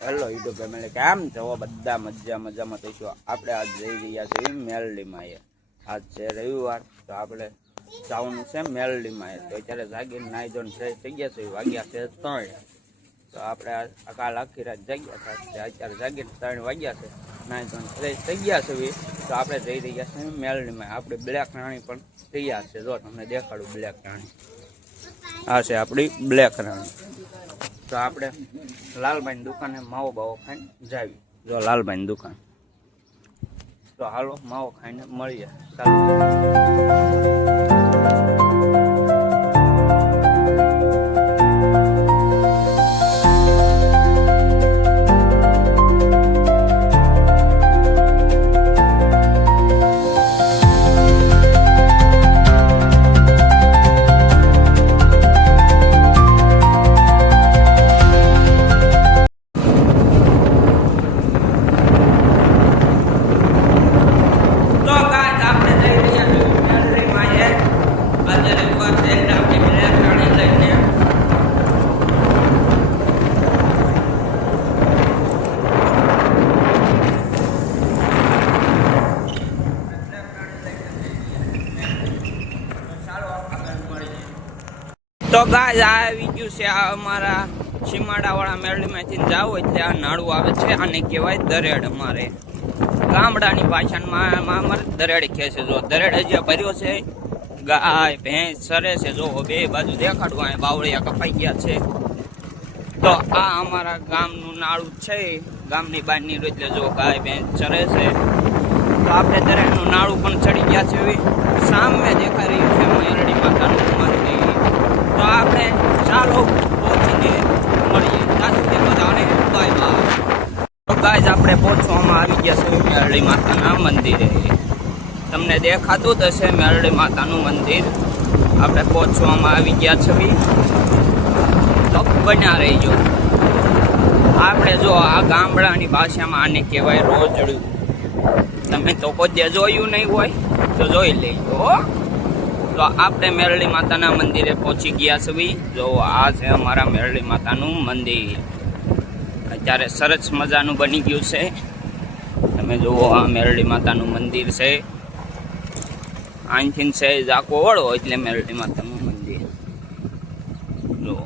Hello YouTube family, કેમ છો બધા? મજામાં થઈશું. આપણે આજ જઈ રહ્યા છીએ મેલડીમાં. આજ છે રવિવાર, તો આપણે જવાનું છે મેલડીમાં. તો અત્યારે જાગીને નાઈ ધોઈને ફ્રેશ થઈ ગયા છે. વાગ્યા છે 3. તો આપણે કાલ આખી રાત જાગ્યા હતા, અત્યારે જાગીને 3 વાગ્યા છે. નાઈ ધોઈને ફ્રેશ થઈ ગયા છે. તો આપણે જઈ રહ્યા છીએ મેલડીમાં. આપણે બ્લેક રાણી પણ તૈયાર છે. જો તમને દેખાડું બ્લેક રાણી. આ છે આપણી બ્લેક રાણી. તો આપણે લાલભાઈ દુકાને માવો બાવો ખાઈને જાવી. જો લાલભાઈ દુકાન, તો હાલો માવો ખાઈને મળીએ. તો ગાય આવી ગયું છે આ અમારા સીમાડાવાળા મેરડીમાંથી જાવ એટલે આ નાળું આવે છે. આને કહેવાય દરેડ. અમારે ગામડાની ભાષામાં અમારે દરેડ કહે છે. જો દરેડ હજી ભર્યો છે, ગાય ભેંસ સરે છે. જો બે બાજુ દેખાડવું, આ બાવળિયા કપાઈ ગયા છે. તો આ અમારા ગામનું નાળું છે, ગામની બહારની એટલે જો ગાય ભેંસ ચરે છે. તો આપણે દરેડનું નાળું પણ ચડી ગયા છે. સામે દેખાઈ રહ્યું છે મેરડી માતાનું મંદિર. તો આપણે ચાલો પહોંચીને મળીએ. ત્યાં સુધી બધાને બાય બાય. તો ગાઈઝ આપણે પહોંચવામાં આવી ગયા છે મેરડી માતાના મંદિરે. તમને દેખાતું જ હશે મેરડી માતાનું મંદિર. આપણે પહોંચવામાં આવી ગયા છે. તો બન્યા રહીજો. આપણે જો આ ગામડાની ભાષામાં આને કહેવાય રોજડું. તમે તો કોઈ જોયું નહીં હોય તો જોઈ લેજો. તો આપણે મેરડી માતાના મંદિરે પહોંચી ગયા છીએ. જો આ છે અમારા મેરડી માતાનું મંદિર. અત્યારે સરસ મજાનું બની ગયું છે. તમે જુઓ આ મેરડી માતાનું મંદિર છે. અહીંથી છે જાકો વળો એટલે મેરડી માતાનું મંદિર. જુઓ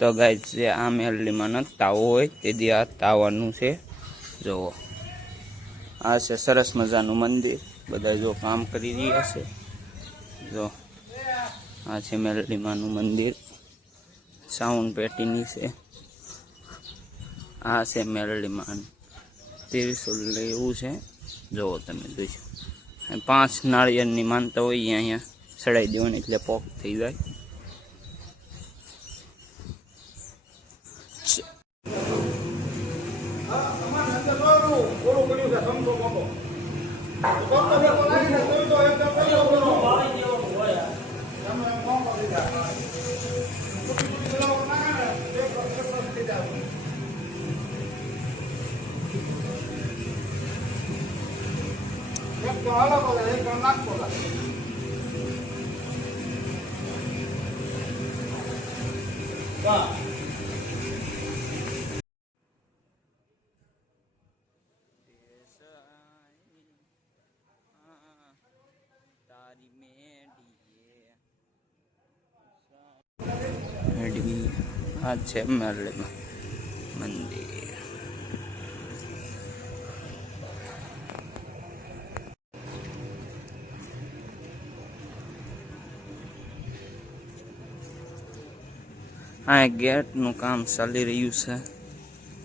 તો ગાઈઝ જે આ મેરડીમાં તાવો હોય તે દી આ તાવાનું છે. જુઓ આ છે સરસ મજાનું મંદિર. બધા જો કામ કરી રહ્યા છે. જો આ છે મેરડીમાંનું મંદિર. સાઉન્ડ પેટીની છે. આ છે મેરડીમાં ત્રિશુલ એવું છે. જુઓ તમે જોઈશો. 5 નાળિયેરની માનતા હોય અહીંયા ચડાવી દેવાની એટલે પોક થઈ જાય. તારી મેડીએ મેલડી આ છે મેલડીમાં મંદિર. આ ગેટ નું કામ ચાલી રહ્યું છે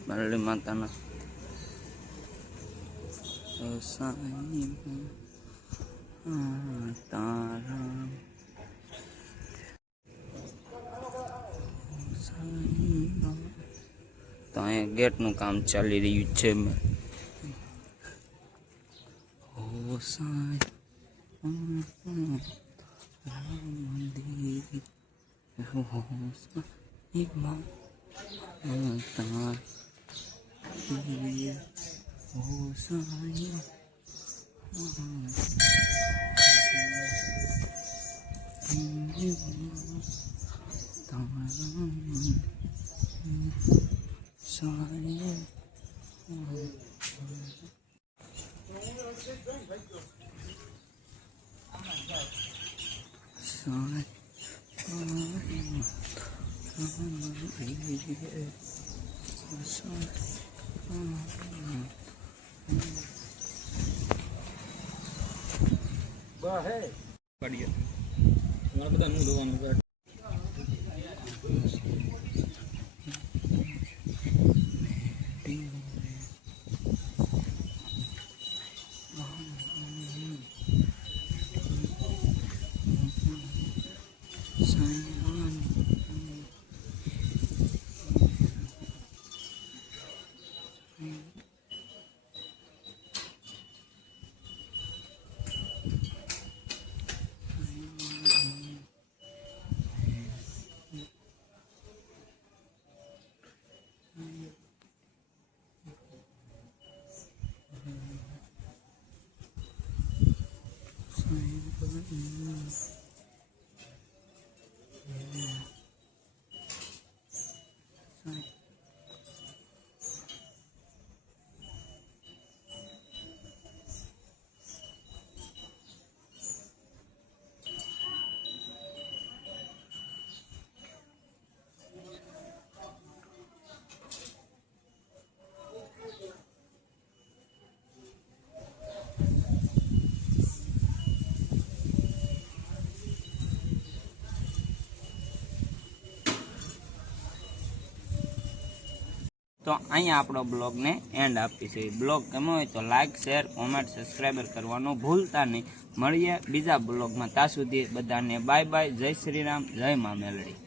મેલડી માતાના. તારા તો અહીંયા ગેટ નું કામ ચાલી રહ્યું છે. તો અહીંયા આપણો બ્લોગને એન્ડ આપીશું. બ્લોગ ગમ્યો હોય તો લાઈક, શેર, કોમેન્ટ, સબસ્ક્રાઈબર કરવાનું ભૂલતા નહીં. મળીએ બીજા બ્લોગમાં. ત્યાં સુધી બધાને બાય બાય. જય શ્રી રામ, જય મા મેલડી.